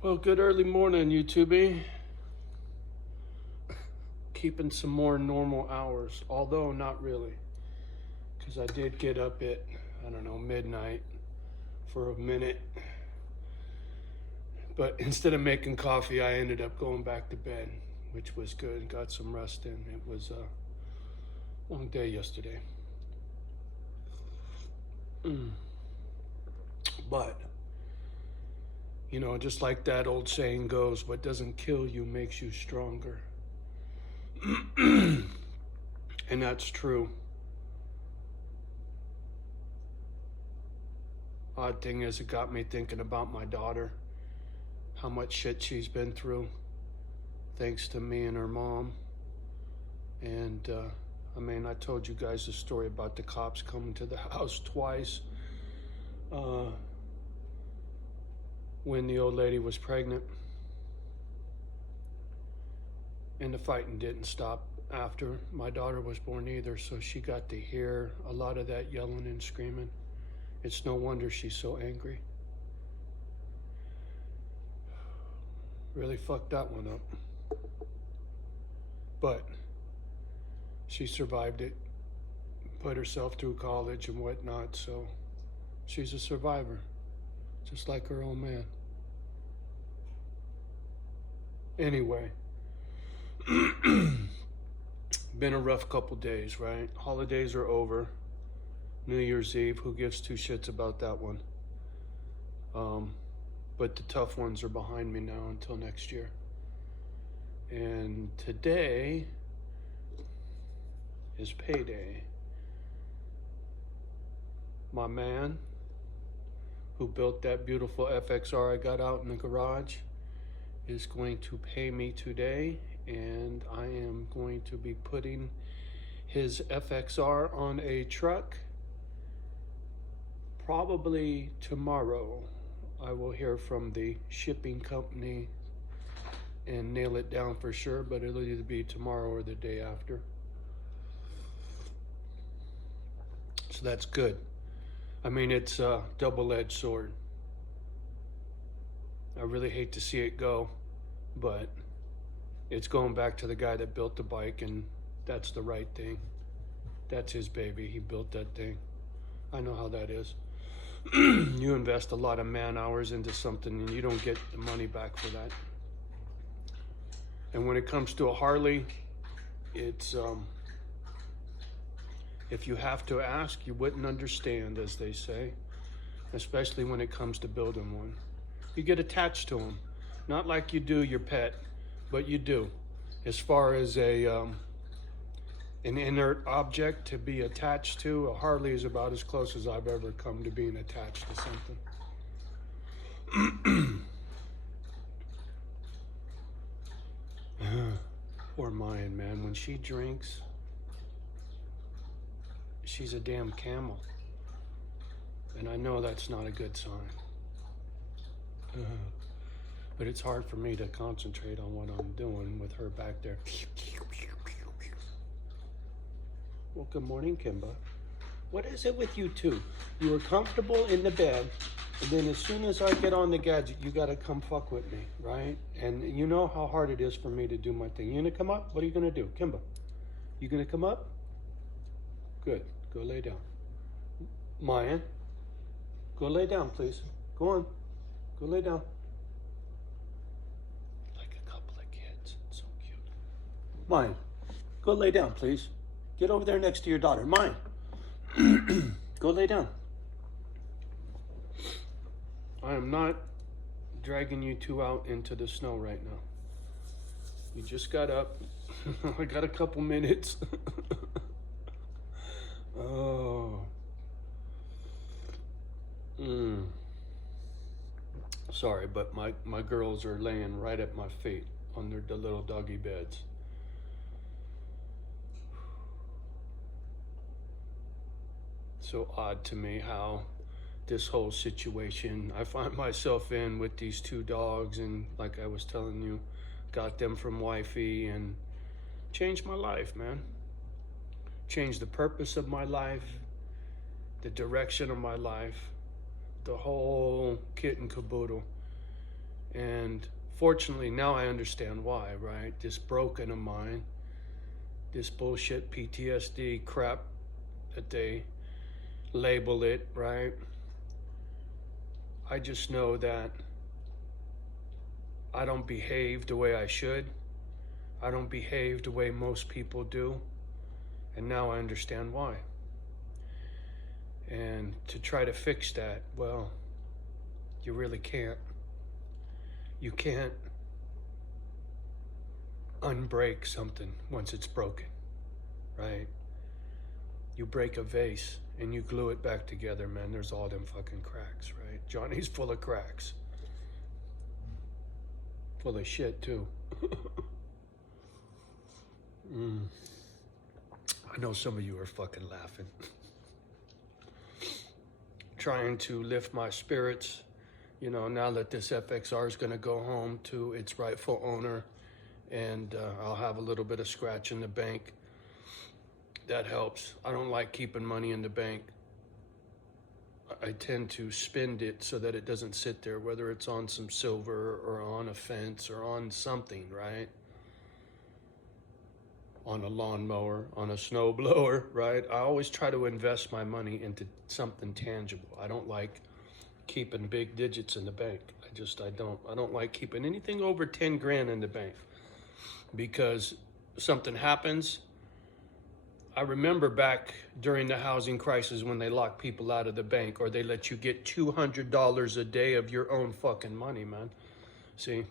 Well, good early morning, YouTube. Keeping some more normal hours, although not really, because I did get up at, I don't know, midnight for a minute. But instead of making coffee, I ended up going back to bed, which was good. Got some rest in. It was a long day yesterday. But, just like that old saying goes, what doesn't kill you makes you stronger. And that's true. Odd thing is, it got me thinking about my daughter, how much shit she's been through, thanks to me and her mom. And, I told you guys the story about the cops coming to the house twice when the old lady was pregnant. And the fighting didn't stop after my daughter was born either, so she got to hear a lot of that yelling and screaming. It's no wonder she's so angry. Really fucked that one up. But she survived it, put herself through college and whatnot, so she's a survivor, just like her old man. Anyway, been a rough couple days, right? Holidays are over. New Year's Eve, who gives two shits about that one? But the tough ones are behind me now until next year. And today is payday. My man who built that beautiful FXR I got out in the garage is going to pay me today, and I am going to be putting his FXR on a truck probably tomorrow. I will hear from the shipping company and nail it down for sure, but it'll either be tomorrow or the day after. So that's good. It's a double-edged sword. I really hate to see it go, but it's going back to the guy that built the bike, and that's the right thing. That's his baby. He built that thing. I know how that is. You invest a lot of man hours into something and you don't get the money back for that. And when it comes to a Harley, it's if you have to ask, you wouldn't understand, as they say, especially when it comes to building one. You get attached to them, not like you do your pet, but you do. As far as an inert object to be attached to, a Harley is about as close as I've ever come to being attached to something. Poor Mayan, man. When she drinks, she's a damn camel. And I know that's not a good sign. But it's hard for me to concentrate on what I'm doing with her back there. Well, good morning, Kimba. What is it with you two? You were comfortable in the bed, and then as soon as I get on the gadget, you gotta come fuck with me, right? And you know how hard it is for me to do my thing. You gonna come up? What are you gonna do? Kimba, you gonna come up? Good, go lay down. Mayan, go lay down, please. Go on, go lay down. Like a couple of kids, so cute. Mayan, go lay down, please. Get over there next to your daughter. Mine. Go lay down. I am not dragging you two out into the snow right now. You just got up. I got a couple minutes. Oh. Sorry, but my girls are laying right at my feet on the little doggy beds. So odd to me how this whole situation I find myself in with these two dogs, and like I was telling you, got them from wifey and changed my life, man. Changed the purpose of my life, the direction of my life, the whole kit and caboodle. And fortunately, now I understand why, right? This broken of mine, this bullshit PTSD crap that they label it, right? I just know that I don't behave the way I should. I don't behave the way most people do. And now I understand why. And to try to fix that, well, you really can't. You can't unbreak something once it's broken, right? You break a vase and you glue it back together, man, there's all them fucking cracks, right? Johnny's full of cracks. Full of shit, too. I know some of you are fucking laughing. Trying to lift my spirits, you know, now that this FXR is going to go home to its rightful owner, and I'll have a little bit of scratch in the bank. That helps. I don't like keeping money in the bank. I tend to spend it so that it doesn't sit there, whether it's on some silver or on a fence or on something, right? On a lawnmower, on a snow blower, right? I always try to invest my money into something tangible. I don't like keeping big digits in the bank. I don't like keeping anything over 10 grand in the bank, because something happens. I remember back during the housing crisis when they locked people out of the bank, or they let you get $200 a day of your own fucking money, man. See,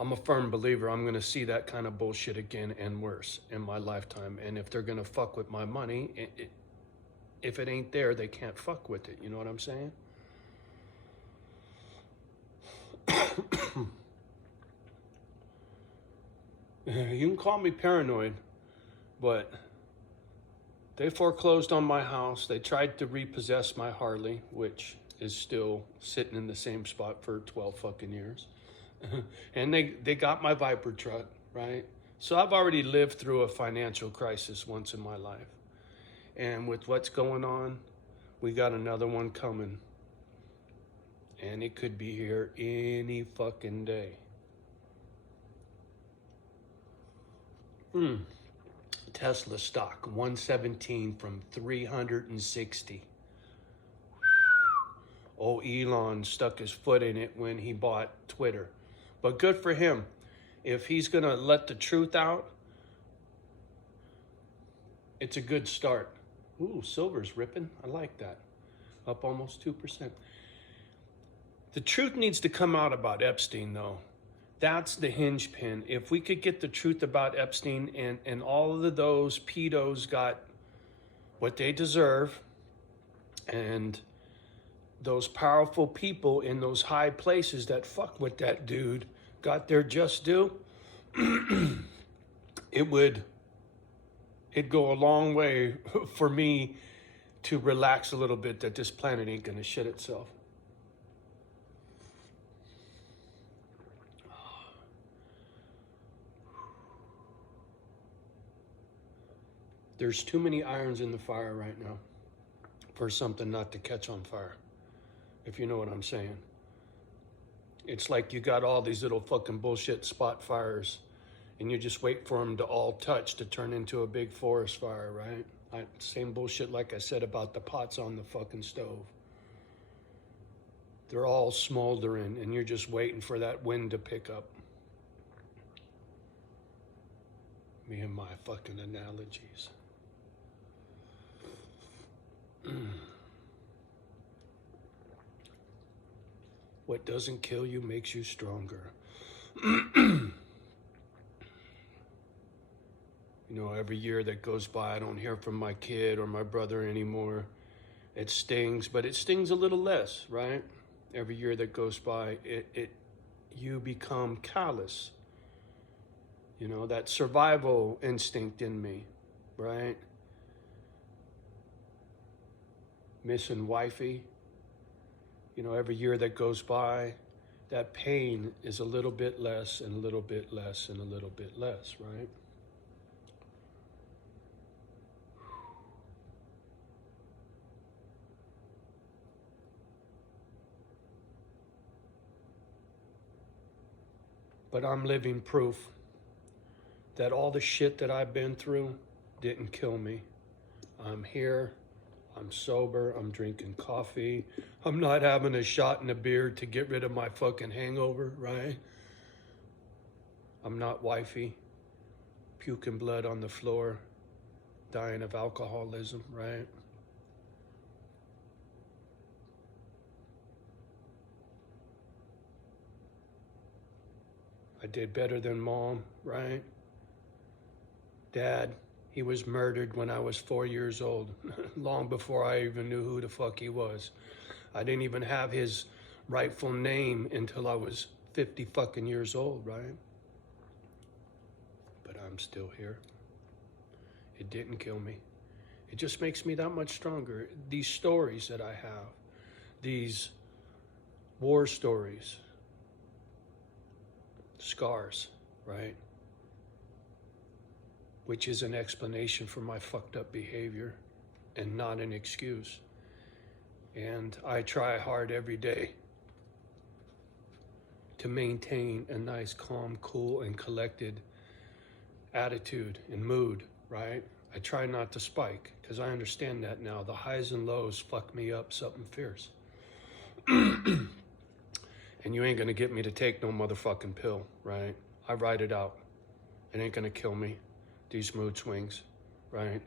I'm a firm believer I'm going to see that kind of bullshit again and worse in my lifetime. And if they're going to fuck with my money, if it ain't there, they can't fuck with it. You know what I'm saying? You can call me paranoid, but they foreclosed on my house. They tried to repossess my Harley, which is still sitting in the same spot for 12 fucking years. And they got my Viper truck, right? So I've already lived through a financial crisis once in my life. And with what's going on, we got another one coming. And it could be here any fucking day. Tesla stock, 117 from 360. Oh, Elon stuck his foot in it when he bought Twitter. But good for him. If he's going to let the truth out, it's a good start. Ooh, silver's ripping. I like that. Up almost 2%. The truth needs to come out about Epstein, though. That's the hinge pin. If we could get the truth about Epstein, and all of those pedos got what they deserve, and those powerful people in those high places that fuck with that dude got their just due, it'd go a long way for me to relax a little bit that this planet ain't gonna shit itself. There's too many irons in the fire right now for something not to catch on fire, if you know what I'm saying. It's like you got all these little fucking bullshit spot fires, and you just wait for them to all touch to turn into a big forest fire, right? Same bullshit like I said about the pots on the fucking stove. They're all smoldering, and you're just waiting for that wind to pick up. Me and my fucking analogies. What doesn't kill you makes you stronger. You know, every year that goes by, I don't hear from my kid or my brother anymore. It stings, but it stings a little less, right? Every year that goes by, you become callous. You know, that survival instinct in me, right? Missing wifey. You know, every year that goes by, that pain is a little bit less and a little bit less and a little bit less, right? But I'm living proof that all the shit that I've been through didn't kill me. I'm here, I'm sober, I'm drinking coffee, I'm not having a shot in a beer to get rid of my fucking hangover, right? I'm not wifey, puking blood on the floor, dying of alcoholism, right? I did better than mom, right? Dad, he was murdered when I was 4 years old, long before I even knew who the fuck he was. I didn't even have his rightful name until I was 50 fucking years old, right? But I'm still here. It didn't kill me. It just makes me that much stronger. These stories that I have, these war stories, scars, right? Which is an explanation for my fucked up behavior and not an excuse. And I try hard every day to maintain a nice, calm, cool, and collected attitude and mood, right? I try not to spike because I understand that now. The highs and lows fuck me up something fierce. And you ain't gonna get me to take no motherfucking pill, right? I ride it out. It ain't gonna kill me, these mood swings, right?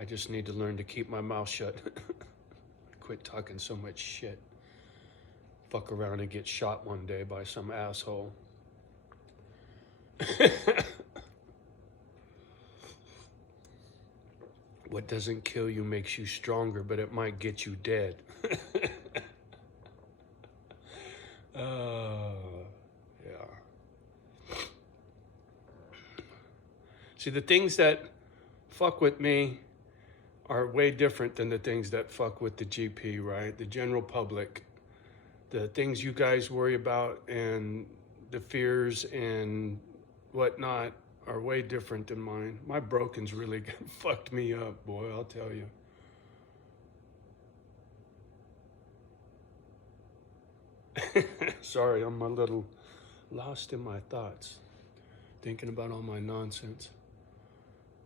I just need to learn to keep my mouth shut. Quit talking so much shit. Fuck around and get shot one day by some asshole. What doesn't kill you makes you stronger, but it might get you dead. Yeah. See, the things that fuck with me are way different than the things that fuck with the GP, right? The general public. The things you guys worry about and the fears and whatnot are way different than mine. My broken's really fucked me up, boy, I'll tell you. Sorry, I'm a little lost in my thoughts, thinking about all my nonsense.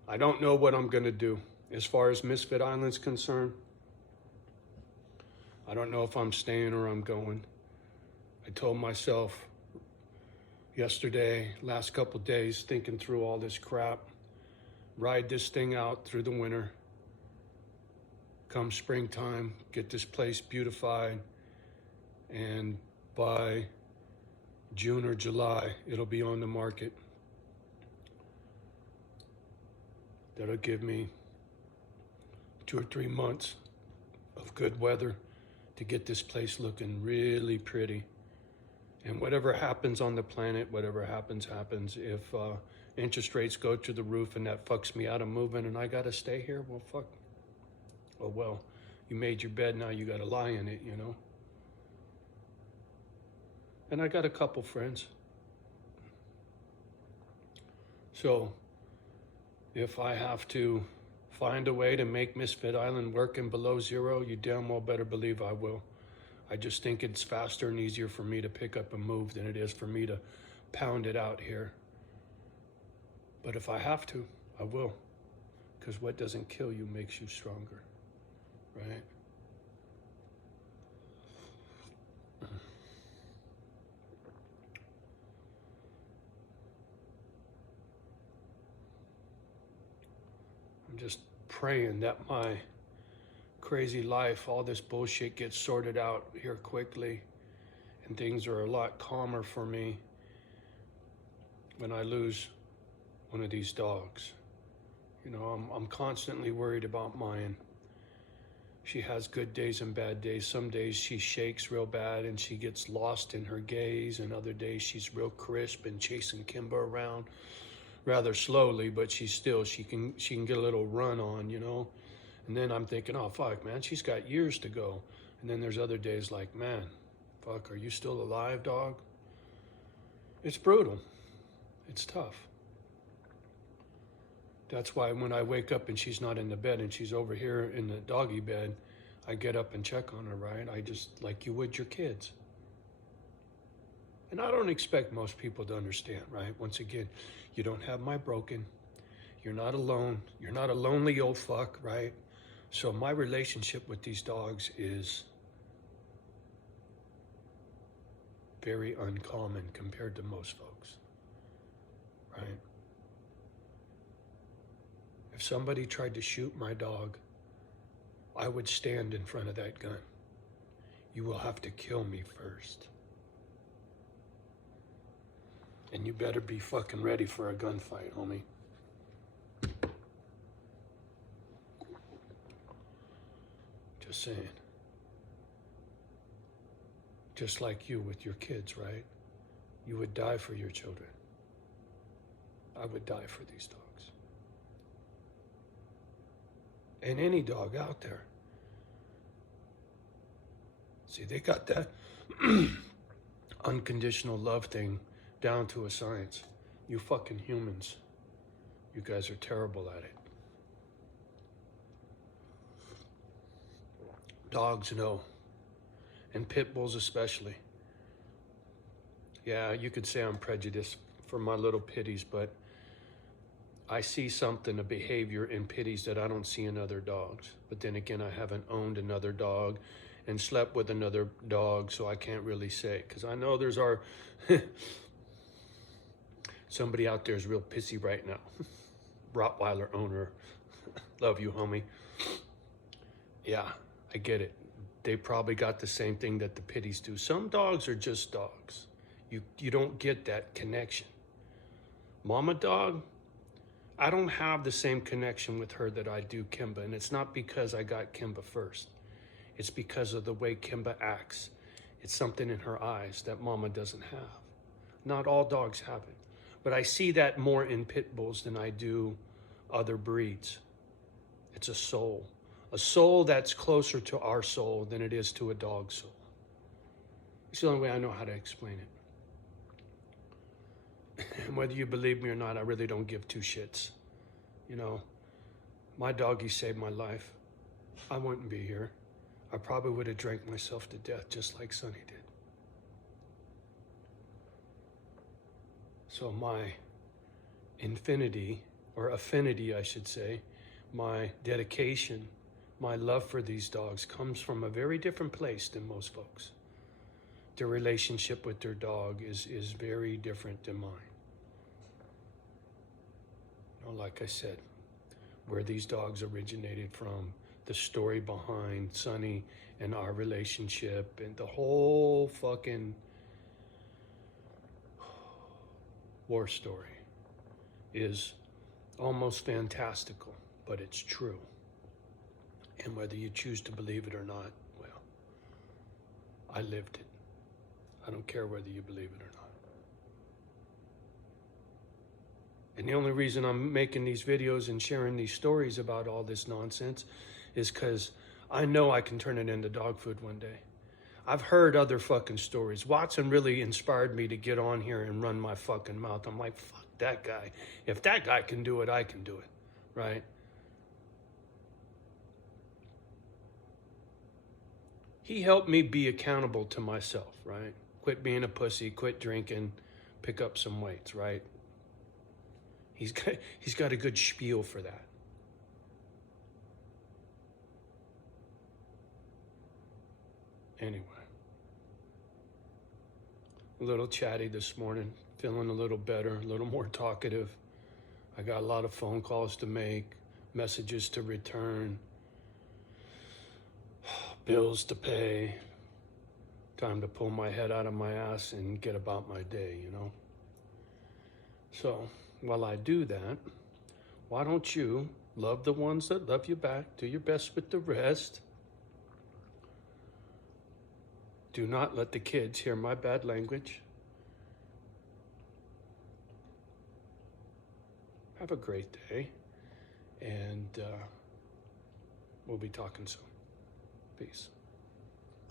I don't know what I'm gonna do. As far as Misfit Island's concerned, I don't know if I'm staying or I'm going. I told myself yesterday, last couple days, thinking through all this crap, ride this thing out through the winter. Come springtime, get this place beautified, and by June or July, it'll be on the market. That'll give me 2 or 3 months of good weather to get this place looking really pretty. And whatever happens on the planet, whatever happens, happens. If interest rates go to the roof and that fucks me out of moving and I gotta stay here, well, fuck. Oh, well, you made your bed, now you gotta lie in it, you know? And I got a couple friends. So if I have to find a way to make Misfit Island work in below zero, you damn well better believe I will. I just think it's faster and easier for me to pick up and move than it is for me to pound it out here. But if I have to, I will. Because what doesn't kill you makes you stronger, right? I'm just praying that my crazy life, all this bullshit gets sorted out here quickly and things are a lot calmer for me when I lose one of these dogs. You know, I'm constantly worried about Mayan. She has good days and bad days. Some days she shakes real bad and she gets lost in her gaze, and other days she's real crisp and chasing Kimba around rather slowly, but she can get a little run on, you know. And then I'm thinking, oh fuck, man, she's got years to go. And then there's other days like, man, fuck, are you still alive, dog? It's brutal. It's tough. That's why when I wake up and she's not in the bed and she's over here in the doggy bed, I get up and check on her, right? I just, like you would your kids. And I don't expect most people to understand, right? Once again, you don't have my broken. You're not alone. You're not a lonely old fuck, right? So my relationship with these dogs is very uncommon compared to most folks, right? If somebody tried to shoot my dog, I would stand in front of that gun. You will have to kill me first. And you better be fucking ready for a gunfight, homie. Just saying. Just like you with your kids, right? You would die for your children. I would die for these dogs. And any dog out there. See, they got that unconditional love thing down to a science. You fucking humans, you guys are terrible at it. Dogs know, and pit bulls especially. Yeah, you could say I'm prejudiced for my little pitties, but I see something, a behavior in pitties that I don't see in other dogs. But then again, I haven't owned another dog and slept with another dog, so I can't really say. Because I know there's our... Somebody out there is real pissy right now. Rottweiler owner. Love you, homie. Yeah, I get it. They probably got the same thing that the pitties do. Some dogs are just dogs. You don't get that connection. Mama dog, I don't have the same connection with her that I do Kimba. And it's not because I got Kimba first. It's because of the way Kimba acts. It's something in her eyes that Mama doesn't have. Not all dogs have it. But I see that more in pit bulls than I do other breeds. It's a soul that's closer to our soul than it is to a dog's soul. It's the only way I know how to explain it. And whether you believe me or not, I really don't give two shits. You know, my doggy saved my life. I wouldn't be here. I probably would have drank myself to death just like Sonny did. So my infinity, or affinity I should say, my dedication, my love for these dogs comes from a very different place than most folks. Their relationship with their dog is very different than mine. You know, like I said, where these dogs originated from, the story behind Sonny and our relationship, and the whole fucking war story is almost fantastical, but it's true. And whether you choose to believe it or not, well, I lived it. I don't care whether you believe it or not. And the only reason I'm making these videos and sharing these stories about all this nonsense is because I know I can turn it into dog food one day. I've heard other fucking stories. Watson really inspired me to get on here and run my fucking mouth. I'm like, fuck that guy. If that guy can do it, I can do it, right? He helped me be accountable to myself, right? Quit being a pussy, quit drinking, pick up some weights, right? He's got a good spiel for that. Anyway, a little chatty this morning, feeling a little better, a little more talkative. I got a lot of phone calls to make, messages to return, bills to pay. Time to pull my head out of my ass and get about my day, you know? So, while I do that, why don't you love the ones that love you back, do your best with the rest. Do not let the kids hear my bad language. Have a great day, and we'll be talking soon. Peace.